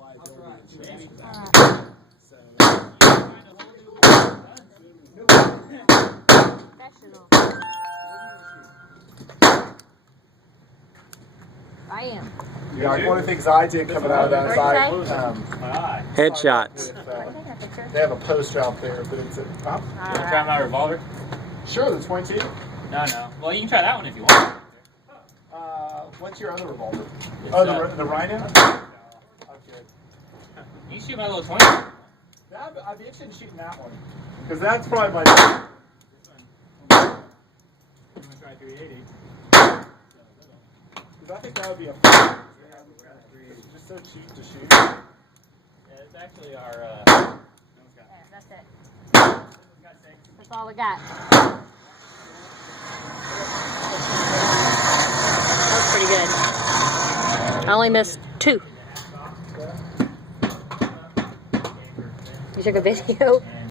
I am. Yeah, like one of the things I did coming out of that is headshots. They have a poster out there, but it's a. You want to try my revolver? Sure, the 22. No. Well, you can try that one if you want. What's your other revolver? It's, the Rhino? Okay. You shoot my little 20. Yeah, I'd be interested in shooting that one. Because that's probably my. You want to try 380? Because I think that would be a fun. It's just so cheap to shoot. Yeah, it's actually our. Yeah, that's it. That's all we got. That was pretty good. I only missed 2. You took a video?